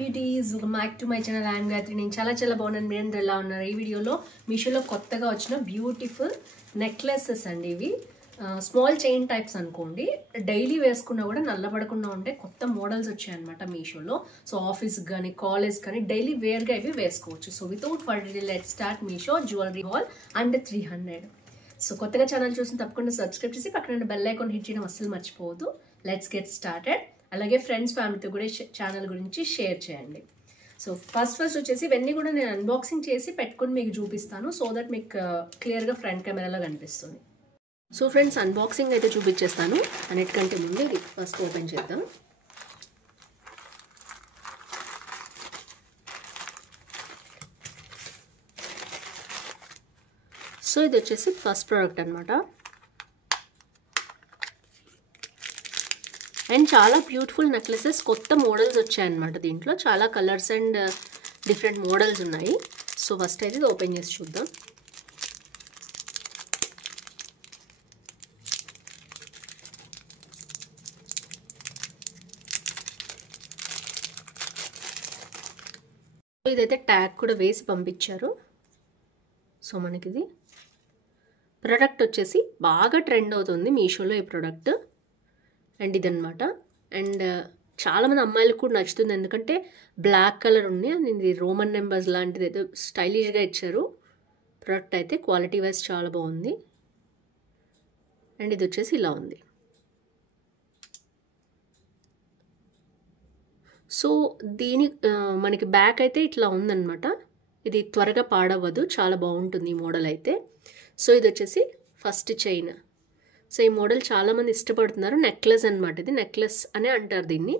beauties, welcome back to my channel. I am Gayatri. నేను చాలా బాగున్నాను. మీరందరూ ఎలా ఉన్నారు? ఈ వీడియోలో మీషోలో కొత్తగా వచ్చిన బ్యూటిఫుల్ నెక్లెసెస్ అండి. ఇవి స్మాల్ చైన్ టైప్స్ అనుకోండి. డైలీ వేసుకున్నా కూడా నల్లబడకుండా ఉంటే కొత్త మోడల్స్ వచ్చాయన్నమాట మీషోలో. సో ఆఫీస్కి కానీ కాలేజ్ కానీ డైలీ వేర్గా ఇవి వేసుకోవచ్చు. So without further let's start Meesho jewellery hall under 300. So కొత్తగా ఛానల్ చూసి తప్పకుండా సబ్స్క్రైబ్ చేసి పక్కన బెల్ ఐకాన్ హిట్ చేయడం అస్సలు మర్చిపోవద్దు. Let's get started. అలాగే ఫ్రెండ్స్ ఫ్యామిలీతో కూడా ఛానల్ గురించి షేర్ చేయండి. సో ఫస్ట్ వచ్చేసి ఇవన్నీ కూడా నేను అన్బాక్సింగ్ చేసి పెట్టుకుని మీకు చూపిస్తాను. సో దట్ మీకు క్లియర్గా ఫ్రంట్ కెమెరాలో కనిపిస్తుంది. సో ఫ్రెండ్స్ అన్బాక్సింగ్ అయితే చూపించేస్తాను. అన్నిటికంటే ముందు ఇది ఫస్ట్ ఓపెన్ చేద్దాం. సో ఇది వచ్చేసి ఫస్ట్ ప్రోడక్ట్ అనమాట. అండ్ చాలా బ్యూటిఫుల్ నెక్లెసెస్, కొత్త మోడల్స్ వచ్చాయన్నమాట. దీంట్లో చాలా కలర్స్ అండ్ డిఫరెంట్ మోడల్స్ ఉన్నాయి. సో ఫస్ట్ అయితే ఇది ఓపెన్ చేసి చూద్దాం. ఇదైతే ట్యాగ్ కూడా వేసి పంపించారు. సో మనకిది ప్రోడక్ట్ వచ్చేసి బాగా ట్రెండ్ అవుతుంది మీషోలో ఈ ప్రోడక్ట్. అండ్ ఇదనమాట. అండ్ చాలామంది అమ్మాయిలకు కూడా నచ్చుతుంది, ఎందుకంటే బ్లాక్ కలర్ ఉంది. ఇది రోమన్ నెంబర్స్ లాంటిది ఏదో స్టైలిష్గా ఇచ్చారు. ప్రోడక్ట్ అయితే క్వాలిటీ వైజ్ చాలా బాగుంది. అండ్ ఇది వచ్చేసి ఇలా ఉంది. సో దీని మనకి బ్యాక్ అయితే ఇట్లా ఉందన్నమాట. ఇది త్వరగా పాడవ్వదు, చాలా బాగుంటుంది ఈ మోడల్ అయితే. సో ఇది వచ్చేసి ఫస్ట్ చైన్. సో ఈ మోడల్ చాలామంది ఇష్టపడుతున్నారు. నెక్లెస్ అనమాట, ఇది నెక్లెస్ అనే అంటారు దీన్ని.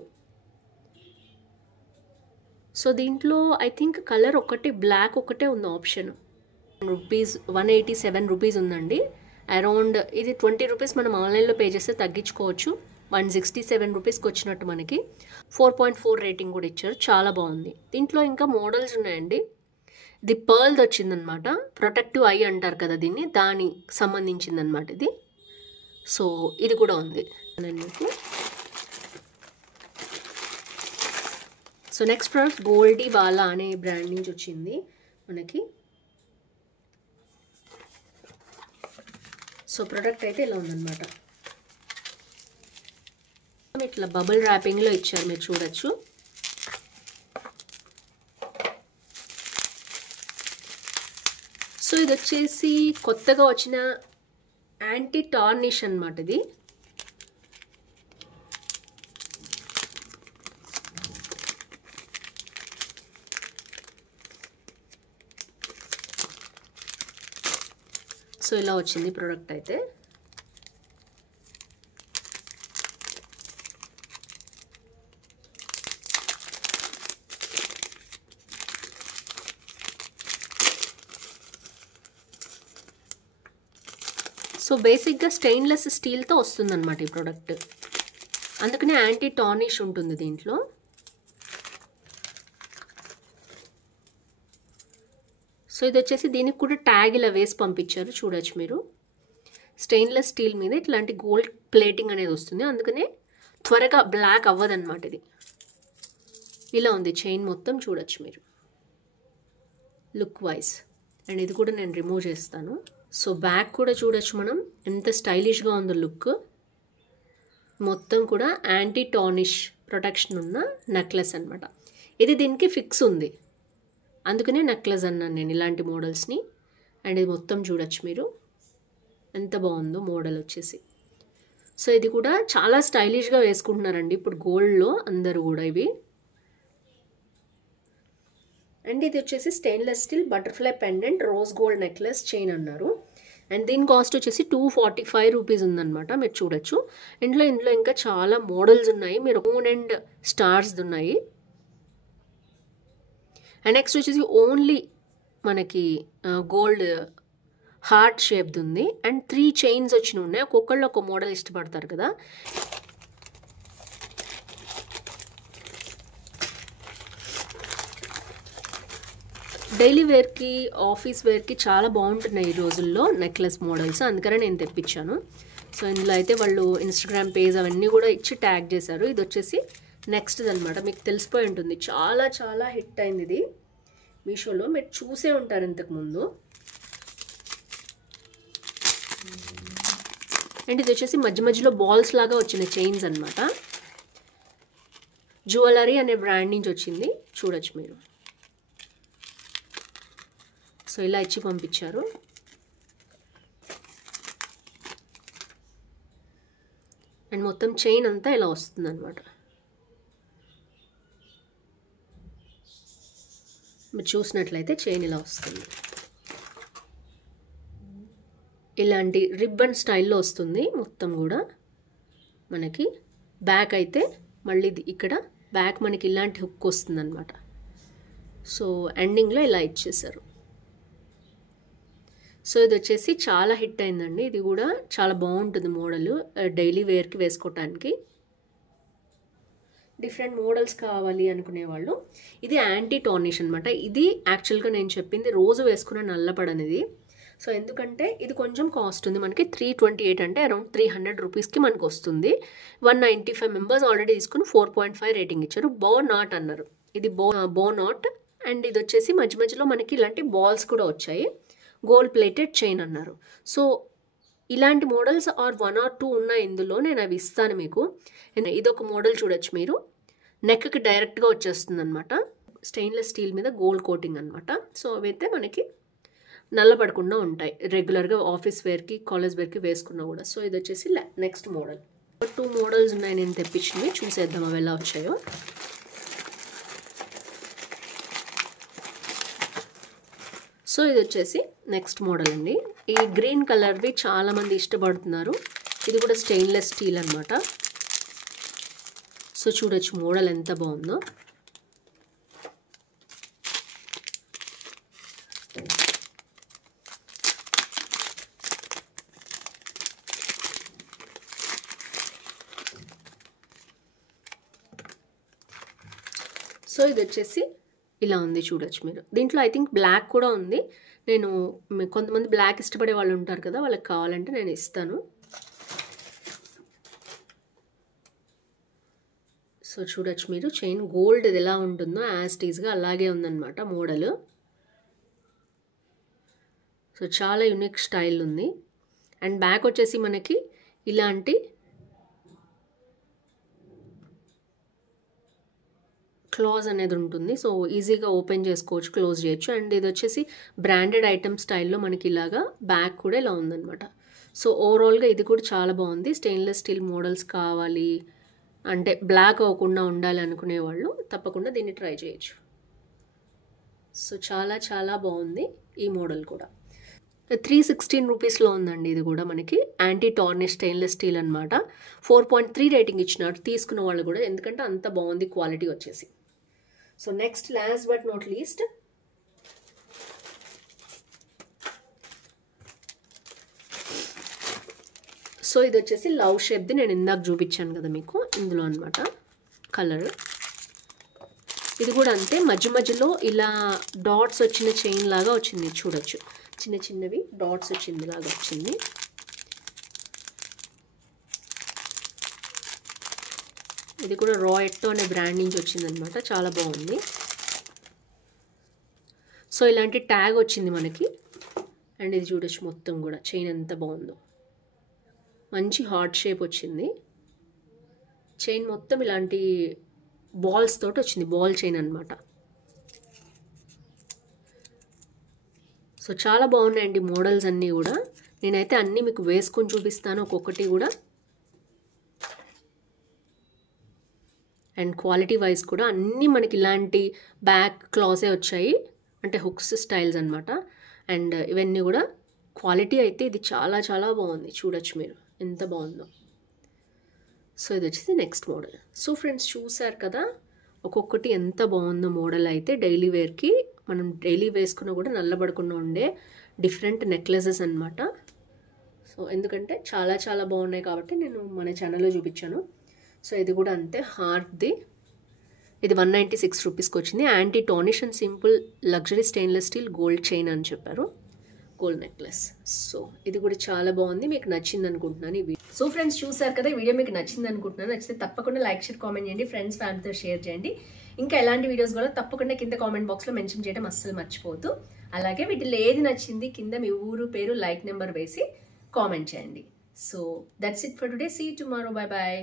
సో దీంట్లో ఐ థింక్ కలర్ ఒకటి బ్లాక్ ఒకటే ఉంది ఆప్షన్. రూపీస్ 187 రూపీస్ ఉందండి. అరౌండ్ ఇది 20 రూపీస్ మనం ఆన్లైన్లో పే చేస్తే తగ్గించుకోవచ్చు. 167 రూపీస్కి వచ్చినట్టు మనకి. 4.4 రేటింగ్ కూడా ఇచ్చారు, చాలా బాగుంది. దీంట్లో ఇంకా మోడల్స్ ఉన్నాయండి. ఇది పర్ల్ది వచ్చిందనమాట. ప్రొటెక్టివ్ ఐ అంటారు కదా దీన్ని, దానికి సంబంధించిందనమాట ఇది. సో ఇది కూడా ఉంది మీకు. సో నెక్స్ట్ ప్రోడక్ట్ గోల్డీ వాలా అనే బ్రాండ్ నుంచి వచ్చింది మనకి. సో ప్రోడక్ట్ అయితే ఇలా ఉందన్నమాట. ఇట్లా బబుల్ ర్యాపింగ్లో ఇచ్చారు, మీరు చూడొచ్చు. సో ఇది వచ్చేసి కొత్తగా వచ్చిన యాంటీ టార్నిష్ అన్నమాట ఇది. సో ఇలా వచ్చింది ప్రోడక్ట్ అయితే. సో బేసిక్గా స్టెయిన్లెస్ స్టీల్తో వస్తుందన్నమాట ఈ ప్రోడక్ట్, అందుకనే యాంటీ టార్నిష్ ఉంటుంది దీంట్లో. సో ఇది వచ్చేసి దీనికి కూడా ట్యాగ్ ఇలా వేసి పంపించారు, చూడొచ్చు మీరు. స్టెయిన్లెస్ స్టీల్ మీద ఇట్లాంటి గోల్డ్ ప్లేటింగ్ అనేది వస్తుంది, అందుకనే త్వరగా బ్లాక్ అవ్వదన్నమాట ఇది. ఇలా ఉంది చైన్ మొత్తం, చూడొచ్చు మీరు లుక్ వైజ్. అండ్ ఇది కూడా నేను రిమూవ్ చేస్తాను. సో బ్యాక్ కూడా చూడొచ్చు మనం, ఎంత స్టైలిష్గా ఉందో లుక్. మొత్తం కూడా యాంటీ టార్నిష్ ప్రొటెక్షన్ ఉన్న నెక్లెస్ అనమాట. ఇది దీనికి ఫిక్స్ ఉంది, అందుకనే నెక్లెస్ అన్నాను నేను ఇలాంటి మోడల్స్ని. అండ్ ఇది మొత్తం చూడొచ్చు మీరు ఎంత బాగుందో మోడల్ వచ్చేసి. సో ఇది కూడా చాలా స్టైలిష్గా వేసుకుంటున్నారండి ఇప్పుడు గోల్డ్లో అందరూ కూడా ఇవి. అండ్ ఇది వచ్చేసి stainless steel butterfly pendant rose gold necklace chain అన్నారు. అండ్ దీని కాస్ట్ వచ్చేసి 245 రూపీస్ ఉందన్నమాట, మీరు చూడొచ్చు. ఇందులో ఇంకా చాలా మోడల్స్ ఉన్నాయి, మీరు మూన్ అండ్ స్టార్స్ ఉన్నాయి. అండ్ నెక్స్ట్ వచ్చేసి ఓన్లీ మనకి గోల్డ్ హార్ట్ షేప్ది ఉంది. అండ్ 3 చైన్స్ వచ్చినవి ఉన్నాయి, ఒక్కొక్కళ్ళు ఒక మోడల్ ఇష్టపడతారు కదా. డైలీ వేర్కి ఆఫీస్ వేర్కి చాలా బాగుంటున్నాయి ఈ రోజుల్లో నెక్లెస్ మోడల్స్, అందుకనే నేను తెప్పించాను. సో ఇందులో అయితే వాళ్ళు ఇన్స్టాగ్రామ్ పేజ్ అవన్నీ కూడా ఇచ్చి ట్యాగ్ చేశారు. ఇది వచ్చేసి నెక్స్ట్ అనమాట, మీకు తెలిసిపోయి ఉంటుంది, చాలా చాలా హిట్ అయింది ఇది మీషోలో, మీరు చూసే ఉంటారు ఇంతకుముందు. అండ్ ఇది వచ్చేసి మధ్య మధ్యలో బాల్స్ లాగా వచ్చిన చైన్స్ అనమాట. జ్యువెలరీ అనే బ్రాండ్ నుంచి వచ్చింది, చూడొచ్చు మీరు. సో ఇలా ఇచ్చి పంపించారు. అండ్ మొత్తం చైన్ అంతా ఇలా వస్తుంది అనమాట. మీరు చూసినట్లయితే చైన్ ఇలా వస్తుంది, ఇలాంటి రిబ్బన్ స్టైల్లో వస్తుంది మొత్తం కూడా మనకి. బ్యాక్ అయితే మళ్ళీ ఇక్కడ బ్యాక్ మనకి ఇలాంటి హుక్ వస్తుంది అనమాట. సో ఎండింగ్లో ఇలా ఇచ్చేసారు. సో ఇది వచ్చేసి చాలా హిట్ అయిందండి, ఇది కూడా చాలా బాగుంటుంది మోడల్, డైలీ వేర్కి వేసుకోవటానికి. డిఫరెంట్ మోడల్స్ కావాలి అనుకునే వాళ్ళు, ఇది యాంటీ టార్నిష్ అనమాట. ఇది యాక్చువల్గా నేను చెప్పింది రోజు వేసుకున్న నల్లపడనిది. సో ఎందుకంటే ఇది కొంచెం కాస్ట్ ఉంది మనకి, 328 అంటే అరౌండ్ 300 రూపీస్కి మనకు వస్తుంది. 195 మెంబర్స్ ఆల్రెడీ తీసుకుని 4.5 రేటింగ్ ఇచ్చారు. బో నాట్ అన్నారు, ఇది బో నాట్. అండ్ ఇది వచ్చేసి మధ్య మధ్యలో మనకి ఇలాంటి బాల్స్ కూడా వచ్చాయి, గోల్డ్ ప్లేటెడ్ చైన్ అన్నారు. సో ఇలాంటి మోడల్స్ ఆర్ 1 or 2 ఉన్నాయి ఇందులో, నేను అవి ఇస్తాను మీకు. ఇదొక మోడల్ చూడొచ్చు మీరు, నెక్కి డైరెక్ట్గా వచ్చేస్తుంది అనమాట, స్టెయిన్లెస్ స్టీల్ మీద గోల్డ్ కోటింగ్ అనమాట. సో అవైతే మనకి నల్లబడకుండా ఉంటాయి, రెగ్యులర్గా ఆఫీస్ వేర్కి కాలేజ్ వేర్కి వేసుకున్నా కూడా. సో ఇది వచ్చేసి నెక్స్ట్ మోడల్. 2 మోడల్స్ ఉన్నాయి నేను తెప్పించినవి, చూసేద్దాం అవి ఎలా వచ్చాయో. సో ఇది వచ్చేసి నెక్స్ట్ మోడల్ అండి. ఈ గ్రీన్ కలర్వి చాలామంది ఇష్టపడుతున్నారు, ఇది కూడా స్టెయిన్లెస్ స్టీల్ అనమాట. సో చూడొచ్చు మోడల్ ఎంత బాగుందో. సో ఇది వచ్చేసి ఇలా ఉంది, చూడొచ్చు మీరు. దీంట్లో ఐ థింక్ బ్లాక్ కూడా ఉంది. నేను కొంతమంది బ్లాక్ ఇష్టపడే వాళ్ళు ఉంటారు కదా, వాళ్ళకి కావాలంటే నేను ఇస్తాను. సో చూడొచ్చు మీరు, చైన్ గోల్డ్ ఇది ఎలా ఉంటుందో యాజ్ టీజ్గా అలాగే ఉందన్నమాట మోడల్. సో చాలా యూనిక్ స్టైల్ ఉంది. అండ్ బ్యాక్ వచ్చేసి మనకి ఇలాంటి క్లోజ్ అనేది ఉంటుంది. సో ఈజీగా ఓపెన్ చేసుకోవచ్చు, క్లోజ్ చేయొచ్చు. అండ్ ఇది వచ్చేసి బ్రాండెడ్ ఐటమ్ స్టైల్లో మనకి ఇలాగా బ్యాక్ కూడా ఇలా ఉందన్నమాట. సో ఓవరాల్గా ఇది కూడా చాలా బాగుంది. స్టెయిన్లెస్ స్టీల్ మోడల్స్ కావాలి అంటే బ్లాక్ అవ్వకుండా ఉండాలి అనుకునే వాళ్ళు తప్పకుండా దీన్ని ట్రై చేయొచ్చు. సో చాలా చాలా బాగుంది ఈ మోడల్ కూడా. 316 రూపీస్లో ఉందండి. ఇది కూడా మనకి యాంటీ టార్నిష్ స్టెయిన్లెస్ స్టీల్ అనమాట. 4.3 రేటింగ్ ఇచ్చినారు తీసుకున్న వాళ్ళు కూడా, ఎందుకంటే అంత బాగుంది క్వాలిటీ వచ్చేసి. So next last but not least, so ఇది వచ్చేసి లవ్ షేప్ది, నేను ఇందాక చూపించాను కదా మీకు, ఇందులో అనమాట కలర్. ఇది కూడా అంతే, మధ్య మధ్యలో ఇలా డాట్స్ వచ్చిన చైన్ లాగా వచ్చింది, చూడొచ్చు చిన్న చిన్నవి డాట్స్ వచ్చింది లాగా వచ్చింది. ఇది కూడా రాయెట్టో అనే బ్రాండ్ నుంచి వచ్చిందనమాట, చాలా బాగుంది. సో ఇలాంటి ట్యాగ్ వచ్చింది మనకి. అండ్ ఇది చూడొచ్చు మొత్తం కూడా చైన్ ఎంత బాగుందో, మంచి హార్ట్ షేప్ వచ్చింది. చైన్ మొత్తం ఇలాంటి బాల్స్ తోటి వచ్చింది, బాల్ చైన్ అనమాట. సో చాలా బాగున్నాయండి మోడల్స్ అన్నీ కూడా. నేనైతే అన్నీ మీకు వేసుకొని చూపిస్తాను ఒక్కొక్కటి కూడా. అండ్ క్వాలిటీ వైజ్ కూడా అన్నీ మనకి ఇలాంటి బ్యాక్ క్లాసే వచ్చాయి, అంటే హుక్స్ స్టైల్స్ అనమాట. అండ్ ఇవన్నీ కూడా క్వాలిటీ అయితే ఇది చాలా చాలా బాగుంది, చూడొచ్చు మీరు ఎంత బాగుందో. సో ఇది వచ్చేసి నెక్స్ట్ మోడల్. సో ఫ్రెండ్స్ చూసారు కదా ఒక్కొక్కటి ఎంత బాగుందో మోడల్. అయితే డైలీ వేర్కి మనం డైలీ వేసుకున్నా కూడా నల్లబడకుండా ఉండే డిఫరెంట్ నెక్లెసెస్ అనమాట. సో ఎందుకంటే చాలా చాలా బాగున్నాయి కాబట్టి నేను మన ఛానల్లో చూపించాను. సో ఇది కూడా అంతే, హార్ట్ది. ఇది 196 రూపీస్కి వచ్చింది. Anti tarnish and simple luxury stainless steel gold chain అని చెప్పారు. Gold necklace. సో ఇది కూడా చాలా బాగుంది, మీకు నచ్చింది అనుకుంటున్నాను ఈ వీడియో. సో ఫ్రెండ్స్ చూసారు కదా, ఈ వీడియో మీకు నచ్చింది అనుకుంటున్నాను. నచ్చితే తప్పకుండా లైక్ షేర్ కామెంట్ చేయండి, ఫ్రెండ్స్ ఫ్యామిలీతో షేర్ చేయండి. ఇంకా ఎలాంటి వీడియోస్ కూడా తప్పకుండా కింద కామెంట్ బాక్స్లో మెన్షన్ చేయడం అస్సలు మర్చిపోవద్దు. అలాగే వీటిలో ఏది నచ్చింది కింద మీ ఊరు పేరు లైక్ నెంబర్ వేసి కామెంట్ చేయండి. So that's it for today. See you tomorrow. Bye bye.